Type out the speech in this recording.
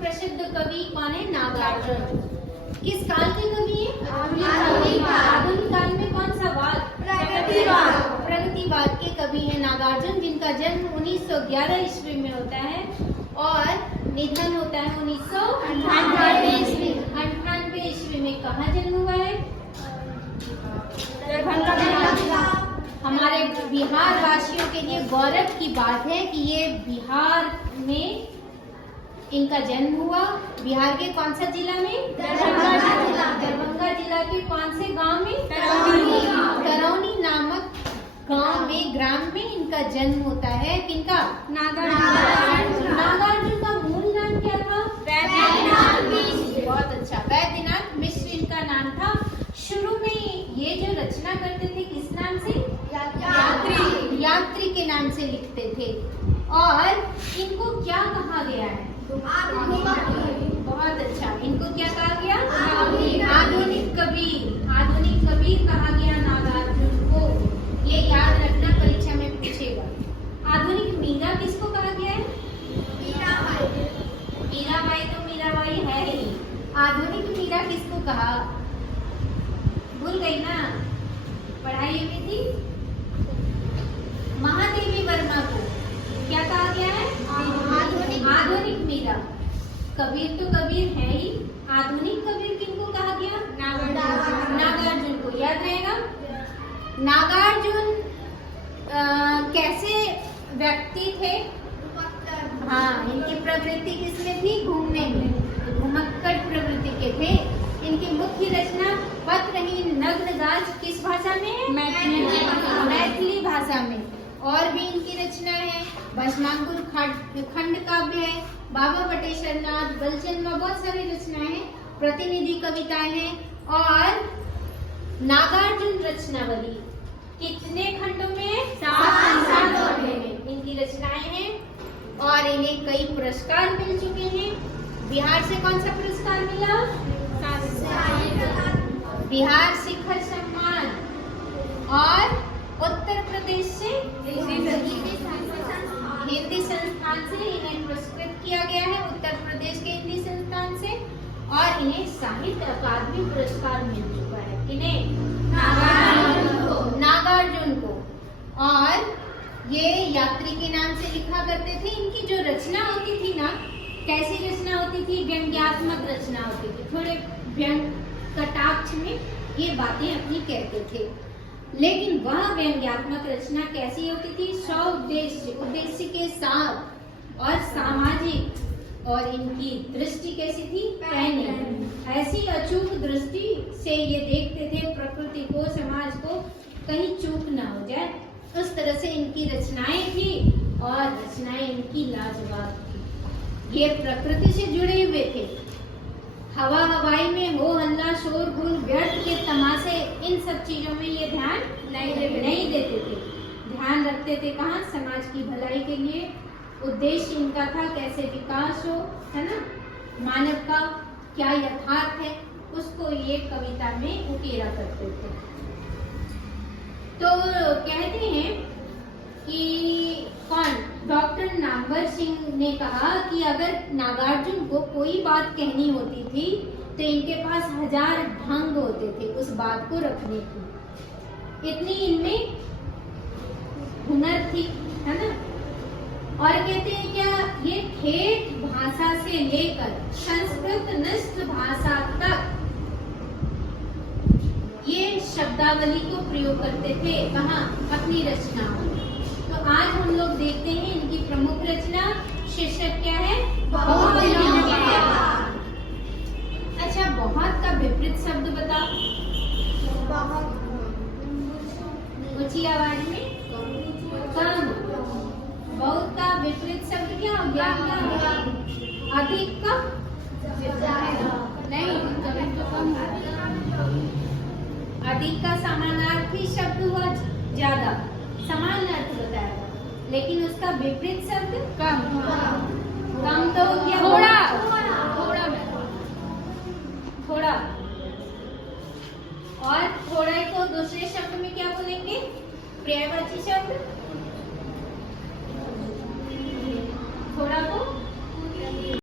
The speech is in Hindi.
प्रसिद्ध कवि कौन है? नागार्जुन। किस काल के कवि है? आधुनिक काल में कौन सा वाद? प्रगतिवाद। प्रगतिवाद के कवि है नागार्जुन, जिनका जन्म 1911 ईस्वी में होता है और निधन होता है 1998 ईस्वी में। कहाँ जन्म हुआ है? हमारे बिहार वासियों के लिए गौरव की बात है कि ये बिहार में इनका जन्म हुआ। बिहार के कौन सा जिला में? दरभंगा जिला के कौन से गांव में? करौनी नामक गांव में, ग्राम में इनका जन्म होता है। किनका? नागार्जुन का मूल नाम क्या था? बहुत अच्छा, वैद्यनाथ मिश्र इनका नाम था। शुरू में ये जो रचना करते थे किस नाम से? यात्री के नाम से लिखते थे। और इनको क्या कहा गया है? बहुत अच्छा, इनको क्या कहा गया? आधुनिक कबीर। आधुनिक कबीर कहा गया नागार्जुन को। ये याद रखना, परीक्षा में पूछेगा। आधुनिक मीरा किसको कहा गया है? मीराबाई तो मीराबाई है ही। आधुनिक मीरा किसको कहा? भूल गई ना, पढ़ाई में थी। महादेवी वर्मा को क्या कहा गया है? आधुनिक मीरा। कबीर तो कबीर है ही, आधुनिक कबीर किनको कहा गया? नागार्जुन को। याद रहेगा। नागार्जुन कैसे व्यक्ति थे? हाँ, इनकी प्रवृत्ति किसमें थी? घूमने में, घुमक्कड़ प्रवृत्ति के थे। इनकी मुख्य रचना पत्रहीन नग्न गाज किस भाषा में है? मैथिली भाषा में। और भी इनकी रचना है। भस्मांकुर खंड काव्य है, बाबा बटेश्वर नाथ, बलचंद्र, बहुत सारी रचनाएं हैं, प्रतिनिधि कविताएं हैं। और नागार्जुन रचनावली कितने खंडों में? 7 खंडों में इनकी रचनाएं हैं। और इन्हें कई पुरस्कार मिल चुके हैं। बिहार से कौन सा पुरस्कार मिला? बिहार शिखर सम्मान। और उत्तर प्रदेश से हिंदी संस्थान से इन्हें पुरस्कृत किया गया है, उत्तर प्रदेश के हिंदी संस्थान से। और इन्हें साहित्य अकादमी पुरस्कार मिल चुका है। किन्हें? नागार्जुन को। और ये यात्री के नाम से लिखा करते थे। इनकी जो रचना होती थी ना, कैसी रचना होती थी? व्यंग्यात्मक रचना होती थी। थोड़े व्यंग कटाक्ष में ये बातें अपनी कहते थे। लेकिन वह व्यंग्यात्मक रचना कैसी होती थी? उद्देश्य के साथ और सामाजिक। और इनकी दृष्टि कैसी थी? पैनी। ऐसी अचूक दृष्टि से ये देखते थे प्रकृति को, समाज को, कहीं चूक ना हो जाए। उस तरह से इनकी रचनाएं थी। और रचनाएं इनकी लाजवाब थी। ये प्रकृति से जुड़े हुए थे। हवा हवाई में हो हल्ला शोरगुल व्यर्थ के तमाशे, इन सब चीजों में ये ध्यान नहीं देते थे। ध्यान रखते थे कहाँ? समाज की भलाई के लिए। उद्देश्य इनका था कैसे विकास हो, है ना, मानव का क्या यथार्थ है, उसको ये कविता में उकेरा करते थे। तो कहते हैं कि कौन? डॉक्टर नामवर सिंह ने कहा कि अगर नागार्जुन को कोई बात कहनी होती थी तो इनके पास 1000 ढंग होते थे उस बात को रखने की। इतनी इनमें हुनर थी, है ना। और कहते हैं क्या, ये ठेठ भाषा से लेकर संस्कृत निष्ठ भाषा तक ये शब्दावली को प्रयोग करते थे। कहाँ? अपनी रचनाओं में। तो आज हम लोग देखते हैं इनकी प्रमुख रचना। शीर्षक क्या है? बहुत। अच्छा, बहुत का विपरीत शब्द बताओ। ऊंची आवाज में कम। बहुत का विपरीत शब्द क्या हो गया? अधिक का नहीं, कभी तो कम। अधिक का समानार्थी शब्द हुआ ज्यादा, समान अर्थ बताया, लेकिन उसका विपरीत शब्द कम।